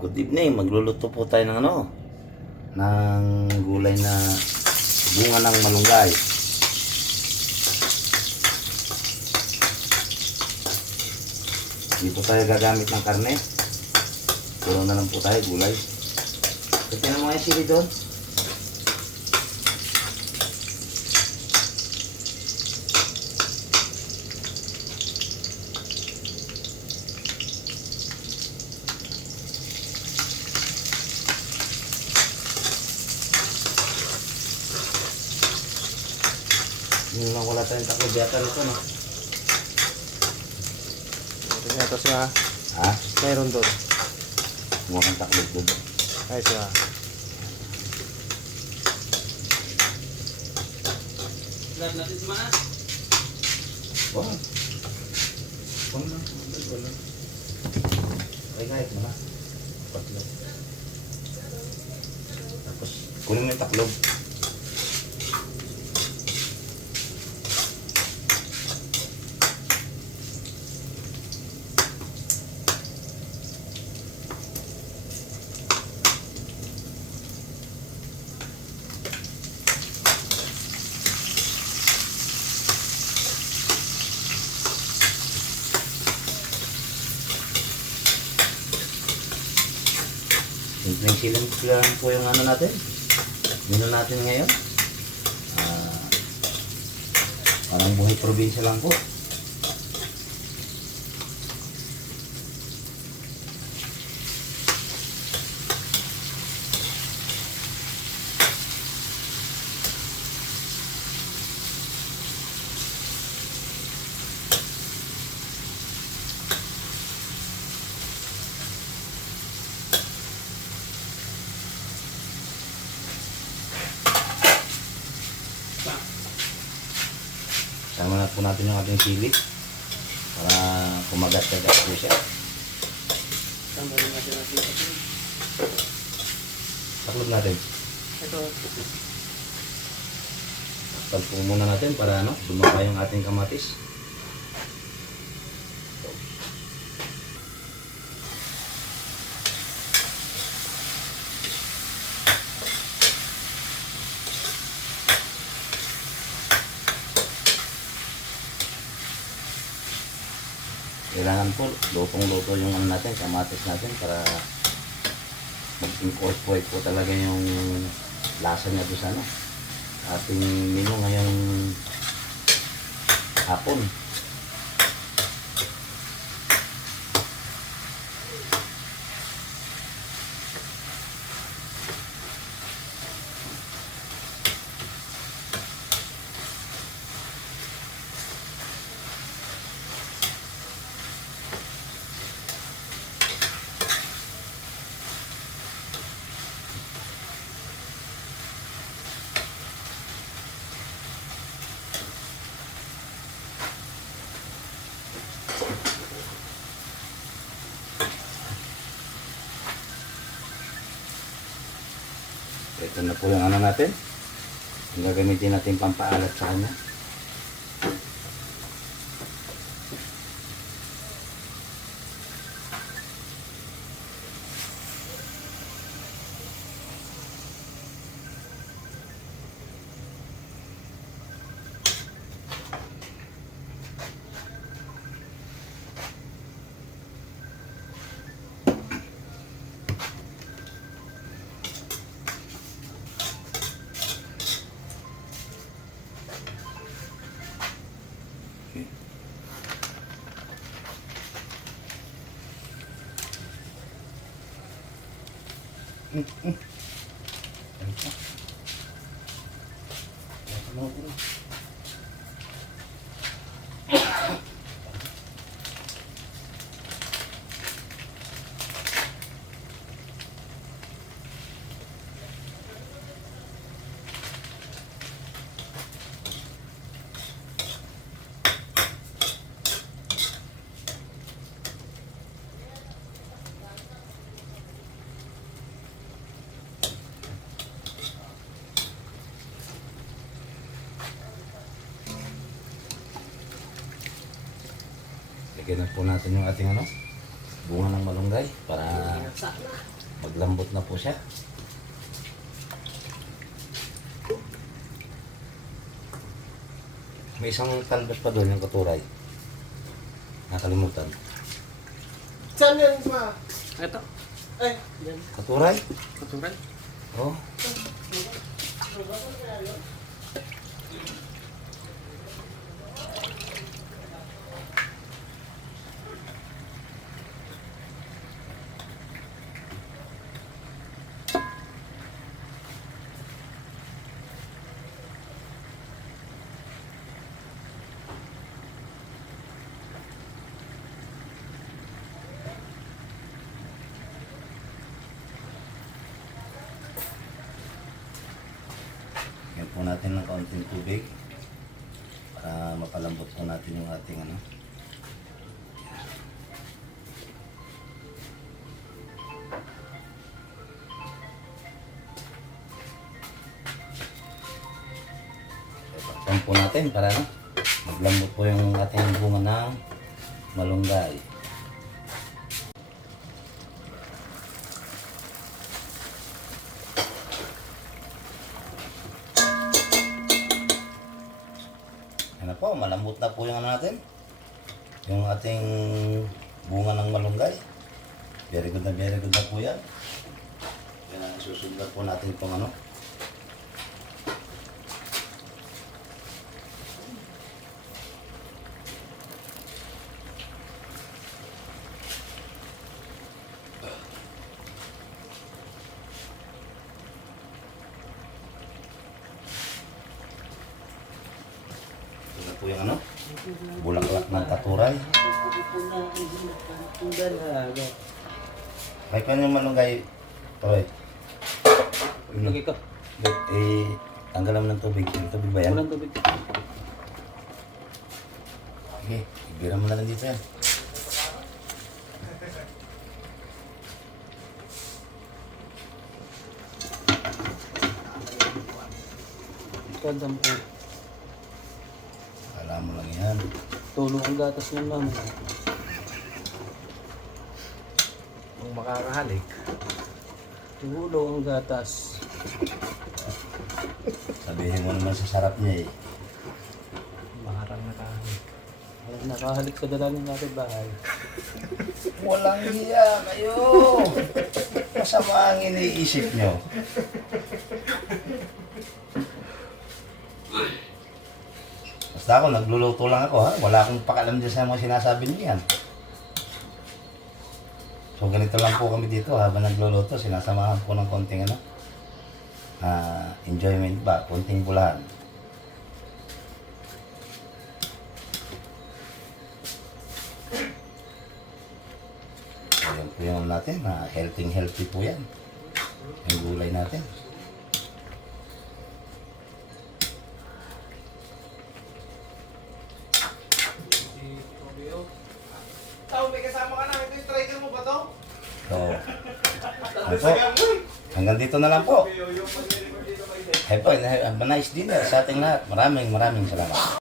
Good evening. Magluluto po tayo ng ano? Ng gulay na bunga ng malunggay. Dito tayo gagamit ng karne. Puro na lang po tayo gulay. Kasi na mga sili doon. Yung lang wala tayong taklo yata nito no. Ito nga, ito siya. Ha? Meron doon. Kumuha kang taklo doon. Ay siya. Lahat natin sa mga. Wow. Na, wala. Ay, kahit mo na. Tatlo. Tapos, kunin mo yung taklo. Simpleng silang lang po yung ano natin. Menu natin ngayon. Ah, parang buhay probinsya lang po. Sama na po natin yung ating sili para kumagat-kagat po siya. Tama rin natin natin ito. Taklob natin. Ito. Taklob po muna natin para ano, dumapa yung ating kamatis. Kailangan po lutong-luto yung ano natin, kamatis natin para mag-incorporate po talaga yung lasa niya doon sa ano, ating menu ngayong hapon. Ito na po yung ano natin. Yung gagamitin natin pampaalat sa kanya. Ano ko na? Lagyan na po natin yung ating ano, bunga ng malunggay para Maglambot na po siya. May isang talbos pa doon yung katuray. Nakalimutan. Saan yan, ma? Ito. Ay, yan. Katuray? Katuran. Oh. Natin ng kaunting tubig para mapalambot po natin yung ating ano. So, takpan po natin para ano, maglambot po yung ating bunga ng malunggay. Po, malambot na po yung ano natin. Yung ating bunga ng malunggay. Very good na very good na po yan. Yan ang susundan po natin kung ano. Yung ano. Bulaklak ng katuray. May pa yung malunggay. Troy. Lagi ko. Eh, tanggalan mo ng tubig. Yung tubig ba yan? Walang tubig. Okay, ibira mo na lang dito yan. Kandam po. Alam mo lang yan. Tulong ang gatas ng mama. Kung makakahalik. Tulong ang gatas. Sabihin mo naman sa sarap niya eh. Maharang nakahalik. Walang nakahalik sa dalangin natin bahay. Walang hiya kayo. Masama ang iniisip nyo. Basta ako, nagluluto lang ako ha. Wala akong pakalam dyan sa mga sinasabi niyo yan. So ganito lang po kami dito habang nagluluto. Sinasamahan po ng konting ano. ah, enjoyment ba, konting bulahan. Ayan po yung ano natin, na healthy healthy po yan. Yung gulay natin. Tao, may kasama ka na. Ito yung striker mo ba to? So, ano po, hanggang dito na lang po. Hey po, have a nice dinner sa ating lahat. Maraming maraming salamat.